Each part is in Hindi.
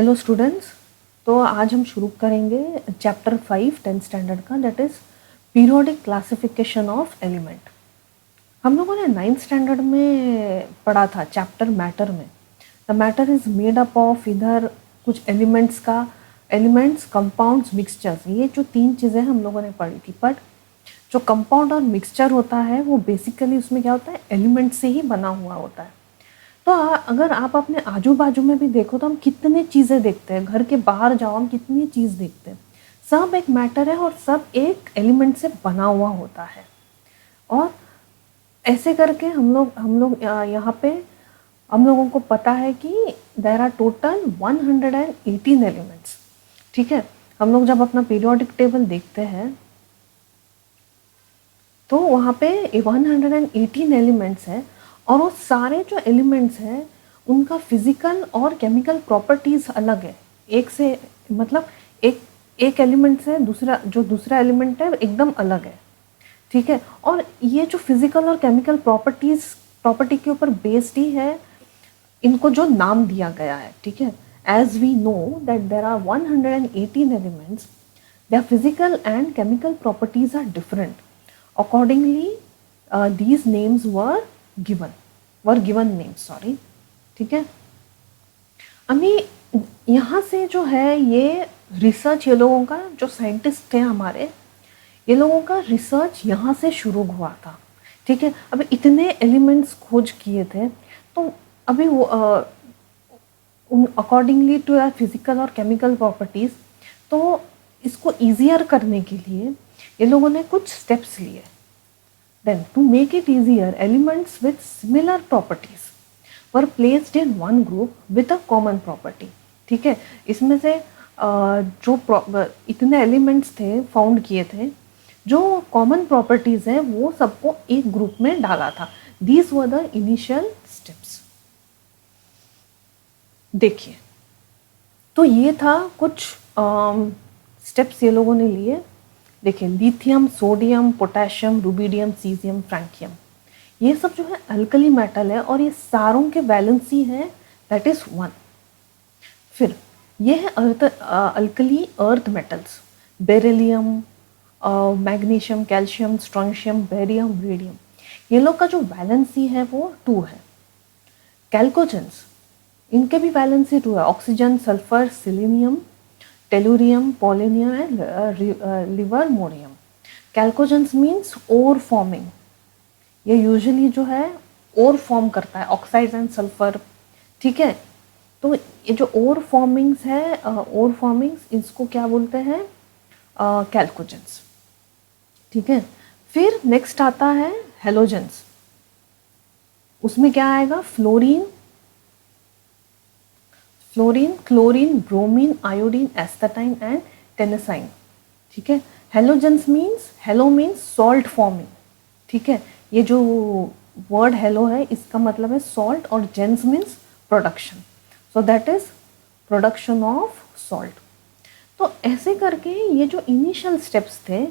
Hello students. तो आज हम शुरू करेंगे चैप्टर 5 10th स्टैंडर्ड का, that is periodic classification of element. हम लोगों ने 9th स्टैंडर्ड में पढ़ा था चैप्टर मैटर में। The matter is made up of इधर कुछ एलिमेंट्स, कंपाउंड्स, मिक्सचर्स। ये जो तीन चीज़ें हम लोगों ने पढ़ी थी। बट जो कंपाउंड और मिक्सचर होता है वो बेसिकली उसमें क्या होता है, एलिमेंट से ही बना हुआ होता है। तो अगर आप अपने आजू बाजू में भी देखो तो हम कितने चीज़ें देखते हैं, घर के बाहर जाओ हम कितनी चीज़ देखते हैं। सब एक मैटर है और सब एक एलिमेंट से बना हुआ होता है। और ऐसे करके हम लोग यहाँ पे हम लोगों को पता है कि देयर आर टोटल 118 एलिमेंट्स। ठीक है, हम लोग जब अपना पीरियोडिक टेबल देखते हैं तो वहाँ पे 118 एलिमेंट्स हैं। और वो सारे जो एलिमेंट्स हैं उनका फिजिकल और केमिकल प्रॉपर्टीज़ अलग है। एक से मतलब एक एक एलिमेंट से दूसरा एलिमेंट है एकदम अलग है। ठीक है, और ये जो फिजिकल और केमिकल प्रॉपर्टी के ऊपर बेस्ड ही है इनको जो नाम दिया गया है। ठीक है, as we know that there are 118 elements, their physical and chemical properties are different. Accordingly, these names were given names. Sorry, ठीक है। अभी यहाँ से जो है ये रिसर्च, ये लोगों का जो साइंटिस्ट थे हमारे, ये लोगों का रिसर्च यहाँ से शुरू हुआ था। ठीक है, अभी इतने एलिमेंट्स खोज किए थे तो अभी वो अकॉर्डिंगली टू फिजिकल और केमिकल प्रॉपर्टीज़, तो इसको ईजियर करने के लिए ये लोगों ने कुछ स्टेप्स लिए। Then to make it easier, elements with similar properties were placed in one group with a common property. ठीक है, इसमें से इतने एलिमेंट्स थे फाउंड किए थे, जो कॉमन प्रॉपर्टीज हैं वो सबको एक ग्रुप में डाला था। These were the initial steps. देखिए, तो ये था कुछ स्टेप्स ये लोगों ने लिए। देखिए, lithium, sodium, potassium, rubidium, caesium, francium, ये सब जो है अल्कली मेटल है और ये सारों के वैलेंसी है दैट इज 1। फिर ये है alkali earth metals, beryllium, magnesium, calcium, strontium, barium, radium, ये लोग का जो वैलेंसी है वो 2 है। कैल्कोजेंस, इनके भी वैलेंसी 2 है। Oxygen, sulphur, selenium, tellurium, polonium and livermorium. Chalcogens means ore forming, ये यूजुअली जो है ओर फॉर्म करता है, ऑक्साइड एंड सल्फर। ठीक है, तो ये जो ओर फॉर्मिंग्स है, ओर फॉर्मिंग्स, इसको क्या बोलते हैं, कैल्कोजेंस। ठीक है, फिर नेक्स्ट आता है हेलोजेंस। उसमें क्या आएगा, fluorine, chlorine, bromine, iodine, astatine and tennessine. ठीक है, halogens means, halo means salt forming. ठीक है, ये जो वर्ड हेलो है इसका मतलब है सॉल्ट, और genes means production, so that is production of salt. तो ऐसे करके ये जो इनिशियल स्टेप्स थे,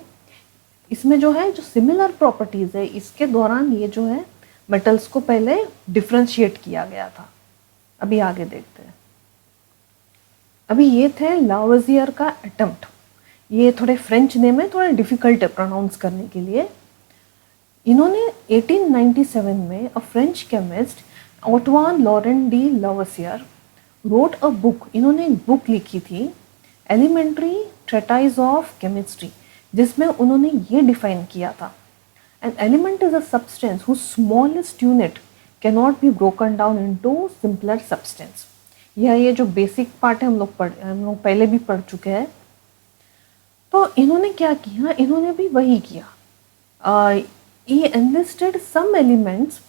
इसमें जो है जो सिमिलर प्रॉपर्टीज है इसके दौरान ये जो है मेटल्स को पहले डिफ्रेंशिएट किया गया था। अभी आगे देखते हैं। अभी ये थे लावोजियर का अटेम्प्ट। ये थोड़े फ्रेंच नेम है, थोड़े डिफिकल्ट है प्रोनाउंस करने के लिए। इन्होंने 1897 में a French chemist Antoine Laurent de Lavoisier wrote a book, इन्होंने एक बुक लिखी थी, एलिमेंट्री ट्रेटाइज ऑफ केमिस्ट्री, जिसमें उन्होंने ये डिफाइन किया था, an element is a substance whose smallest unit can not be broken down into simpler substance. ये जो बेसिक पार्ट है हम लोग पहले भी पढ़ चुके हैं। तो इन्होंने क्या किया, इन्होंने भी वही किया। He enlisted some elements,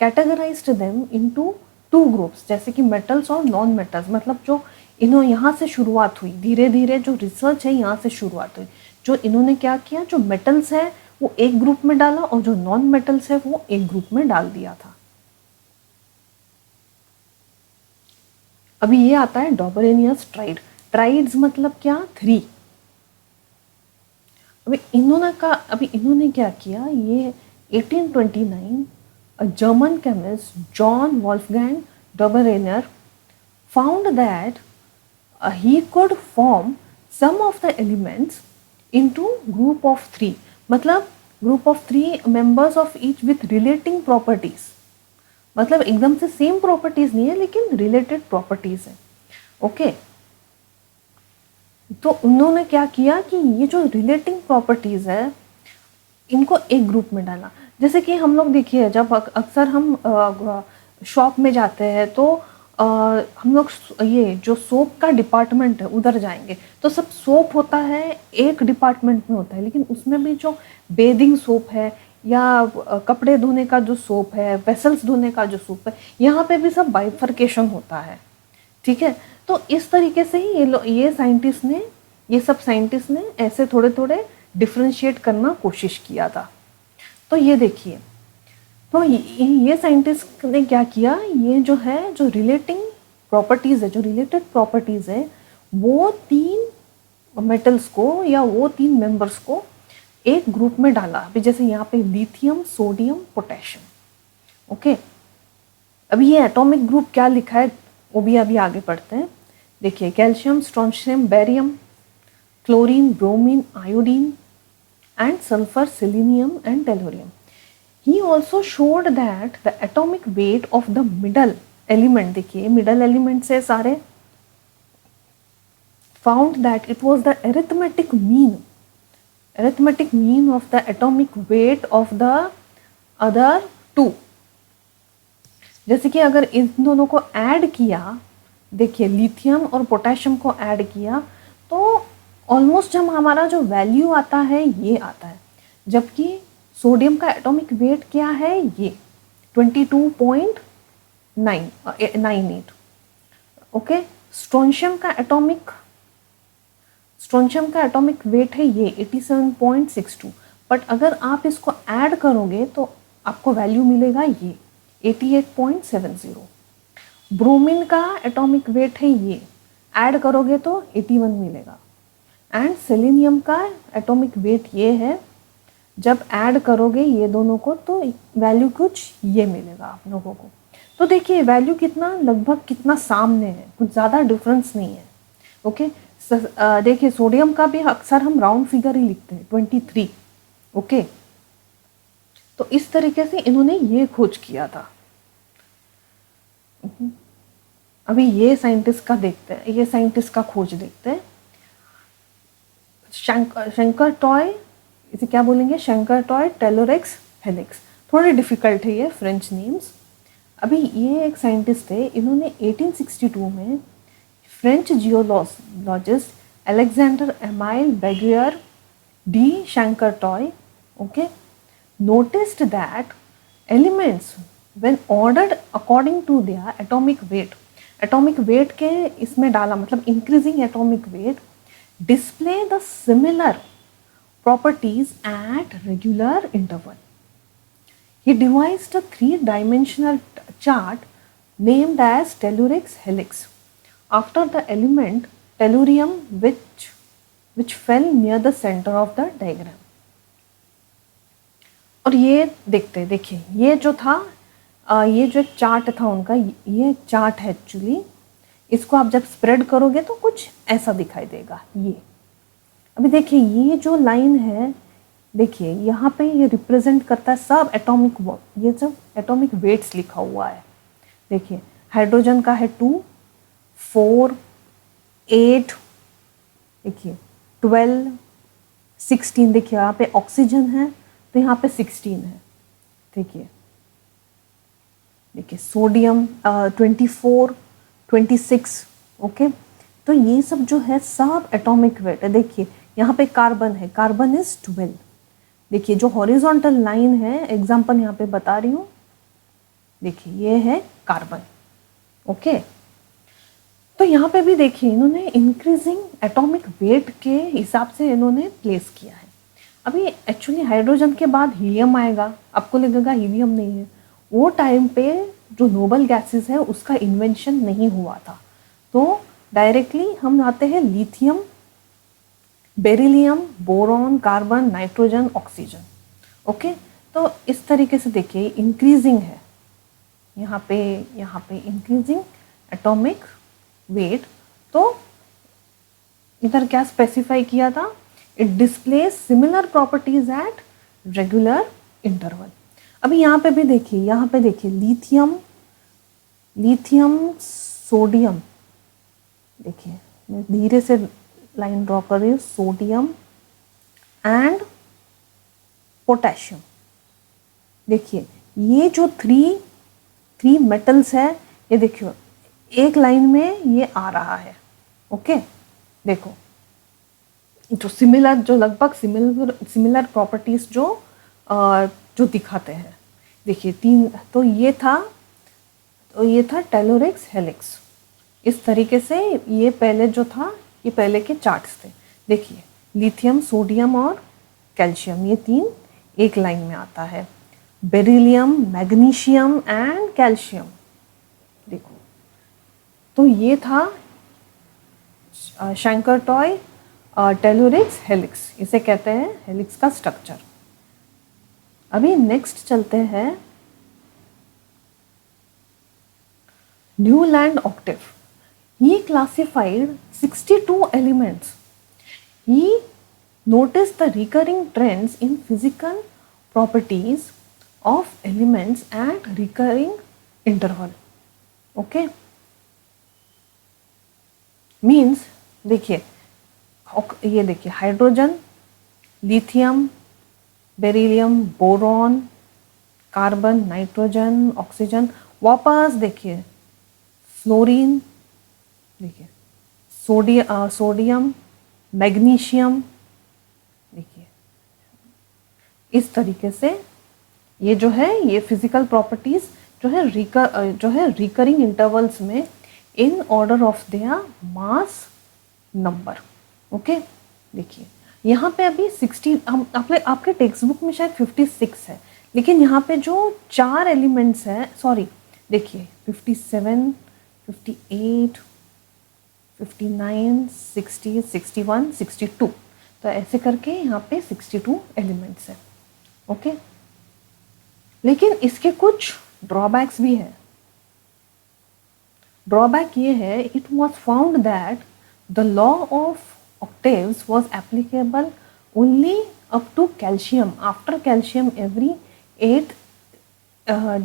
categorized them into 2 groups, जैसे कि मेटल्स और नॉन मेटल्स। मतलब जो यहाँ से शुरुआत हुई, धीरे धीरे जो रिसर्च है यहाँ से शुरुआत हुई। जो इन्होंने क्या किया, जो मेटल्स है वो एक ग्रुप में डाला और जो नॉन मेटल्स है वो एक ग्रुप में डाल दिया था। अभी ये आता है डॉबरेनियस ट्राइड। ट्राइड्स मतलब क्या, 3। अभी इन्होंने क्या किया, ये 1829 a German chemist John Wolfgang Dobereiner found that he could form some of the elements into group of 3, मतलब group of 3 members of each with relating properties, मतलब एकदम से सेम प्रॉपर्टीज नहीं है लेकिन रिलेटेड प्रॉपर्टीज है। ओके, तो उन्होंने क्या किया कि ये जो रिलेटिंग प्रॉपर्टीज है इनको एक ग्रुप में डाला। जैसे कि हम लोग देखिए जब अक्सर हम शॉप में जाते हैं तो हम लोग ये जो सोप का डिपार्टमेंट है उधर जाएंगे तो सब सोप होता है एक डिपार्टमेंट में होता है, लेकिन उसमें भी जो बेदिंग सोप है या कपड़े धोने का जो सोप है, वेसल्स धोने का जो सोप है, यहाँ पे भी सब बाइफर्केशन होता है। ठीक है, तो इस तरीके से ही ये सब साइंटिस्ट ने ऐसे थोड़े थोड़े डिफ्रेंशिएट करना कोशिश किया था। तो ये देखिए, तो ये साइंटिस्ट ने क्या किया, ये जो है जो रिलेटिंग प्रॉपर्टीज है, जो रिलेटेड प्रॉपर्टीज है, वो 3 मेटल्स को या वो 3 मेंबर्स को एक ग्रुप में डाला। अभी जैसे यहाँ पे लिथियम, सोडियम, पोटेशियम। ओके, अभी ये एटॉमिक ग्रुप क्या लिखा है वो भी अभी आगे पढ़ते हैं। देखिए, calcium, strontium, barium, chlorine, bromine, iodine and sulfur, selenium and tellurium. He also showed that the atomic weight of the middle element, देखिए middle element से सारे, found that it was the arithmetic mean of the atomic weight of the other two. जैसे कि अगर इन दोनों को ऐड किया, देखिए लिथियम और पोटेशियम को ऐड किया तो ऑलमोस्ट जब हमारा जो वैल्यू आता है ये आता है, जबकि सोडियम का एटॉमिक वेट क्या है, ये 22.98। ओके, स्ट्रोंशियम का एटॉमिक वेट है ये 87.62, बट अगर आप इसको ऐड करोगे तो आपको वैल्यू मिलेगा ये 88.70। ब्रोमीन का एटॉमिक वेट है ये, ऐड करोगे तो 81 मिलेगा। एंड सेलेनियम का एटॉमिक वेट ये है, जब ऐड करोगे ये दोनों को तो वैल्यू कुछ ये मिलेगा आप लोगों को। तो देखिए वैल्यू कितना लगभग कितना सामने है, कुछ ज़्यादा डिफरेंस नहीं है। ओके, देखिए सोडियम का भी अक्सर हम राउंड फिगर ही लिखते हैं 23। ओके, तो इस तरीके से इन्होंने ये खोज किया था। अभी ये साइंटिस्ट का खोज देखते हैं। शंकर टॉय, इसे क्या बोलेंगे, शंकर टॉय, टेलोरेक्स, हेलिक्स। थोड़े डिफिकल्ट है ये फ्रेंच नेम्स। अभी ये एक साइंटिस्ट थे, इन्होंने 1862 में French geologist Alexandre Emile Beguyer de Chancourtois, okay, noticed that elements when ordered according to their atomic weight के इसमें डाला, मतलब increasing atomic weight, display the similar properties at regular interval. He devised a 3-dimensional chart named as Tellurix helix after the element tellurium which fell near the center of the diagram. और ये देखिए ये जो था ये जो चार्ट था उनका, ये चार्ट है एक्चुअली। इसको आप जब स्प्रेड करोगे तो कुछ ऐसा दिखाई देगा ये। अभी देखिए ये जो लाइन है, देखिए यहाँ पे ये रिप्रेजेंट करता है सब एटॉमिक, ये सब एटॉमिक वेट्स लिखा हुआ है। देखिए हाइड्रोजन का है 2, 4, 8, देखिए 12, 16। देखिए यहाँ पे ऑक्सीजन है तो यहाँ पे 16 है। देखिए सोडियम 24, 26। ओके, तो ये सब जो है सब एटॉमिक वेट है। देखिए यहाँ पे कार्बन है, कार्बन इज 12। देखिए जो हॉरिजॉन्टल लाइन है, एग्जाम्पल यहाँ पे बता रही हूँ, देखिए ये है कार्बन। ओके, तो यहाँ पे भी देखिए इन्होंने इंक्रीजिंग एटॉमिक वेट के हिसाब से इन्होंने प्लेस किया है। अभी एक्चुअली हाइड्रोजन के बाद हीलियम आएगा, आपको लगेगा हीलियम नहीं है, वो टाइम पे जो नोबल गैसेस है उसका इन्वेंशन नहीं हुआ था, तो डायरेक्टली हम आते हैं lithium, beryllium, boron, carbon, nitrogen, oxygen. Okay, तो इस तरीके से देखिए इंक्रीजिंग है यहाँ पे इंक्रीजिंग एटॉमिक वेट। तो इधर क्या स्पेसिफाई किया था, it displace similar properties at regular interval. अभी यहाँ पे भी देखिए, यहाँ पे देखिए लिथियम, लिथियम सोडियम, देखिए मैं धीरे से लाइन ड्रॉ कर रही हूँ, सोडियम एंड पोटेशियम। देखिए ये जो थ्री मेटल्स है, ये देखियो एक लाइन में ये आ रहा है। ओके, देखो जो सिमिलर, जो लगभग सिमिलर प्रॉपर्टीज जो दिखाते हैं। देखिए तीन, तो ये था टेलोरेक्स हेलिक्स। इस तरीके से ये पहले जो था, ये पहले के चार्ट्स थे। देखिए लिथियम, सोडियम और कैल्शियम, ये तीन एक लाइन में आता है। बेरिलियम, मैग्नीशियम एंड कैल्शियम, देखो तो ये था शंकर टॉय टेलोरिक्स हेलिक्स, इसे कहते हैं हेलिक्स का स्ट्रक्चर। अभी नेक्स्ट चलते हैं Newland Octave. He classified 62 elements. He noticed the recurring trends in physical properties of elements at recurring interval. Okay? Means देखिए, ये देखिए hydrogen, lithium, beryllium, boron, carbon, nitrogen, oxygen, वापस देखिए फ्लोरीन, देखिए सोडियम, मैग्नीशियम, देखिए इस तरीके से ये जो है, ये फिजिकल प्रॉपर्टीज जो है रिकरिंग इंटरवल्स में in order of their mass number. Okay, देखिए यहाँ पे अभी 60, हम आपके टेक्स्ट बुक में शायद 56 है, लेकिन यहाँ पे जो 4 एलिमेंट्स हैं, सॉरी देखिए 57, 58, 59, 60, 61, 62, तो ऐसे करके यहाँ पे 62 एलिमेंट्स हैं। ओके, लेकिन इसके कुछ ड्रॉबैक्स भी है। ड्रॉबैक ये है, it was found that the law of octaves was applicable only up to calcium. After calcium, every 8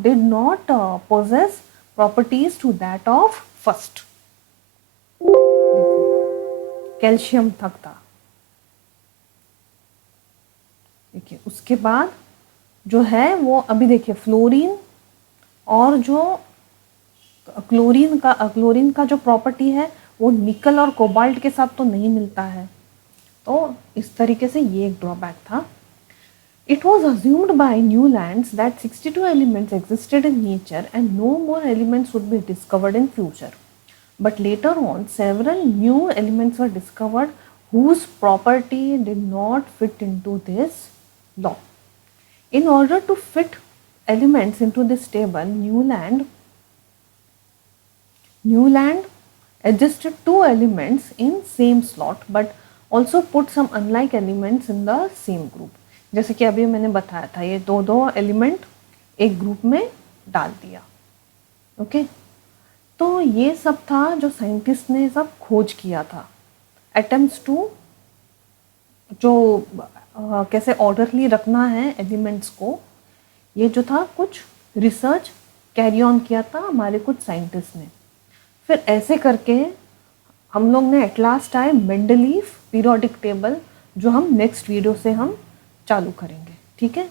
did not possess properties to that of first. Calcium तक था। देखिए उसके बाद जो है वो अभी देखिए फ्लोरीन और जो क्लोरीन का जो प्रॉपर्टी है वो निकल और कोबाल्ट के साथ तो नहीं मिलता है, तो इस तरीके से ये एक ड्रॉबैक था। It was assumed by Newlands that 62 elements existed in nature and no more elements would be discovered in future. But later on, several new elements were discovered whose property did not fit into this law. In order to fit elements into this table, Newland adjusted 2 elements in same slot but also put some unlike elements in the same group. जैसे कि अभी मैंने बताया था, ये दो एलिमेंट एक ग्रुप में डाल दिया। ओके, तो ये सब था जो साइंटिस्ट ने सब खोज किया था, अटेम्प्ट्स टू जो कैसे ऑर्डरली रखना है एलिमेंट्स को, ये जो था कुछ रिसर्च कैरी ऑन किया था हमारे कुछ साइंटिस्ट ने। फिर ऐसे करके हम लोग ने एट लास्ट आए मेंडलीफ पीरियोडिक टेबल, जो हम नेक्स्ट वीडियो से हम चालू करेंगे। ठीक है।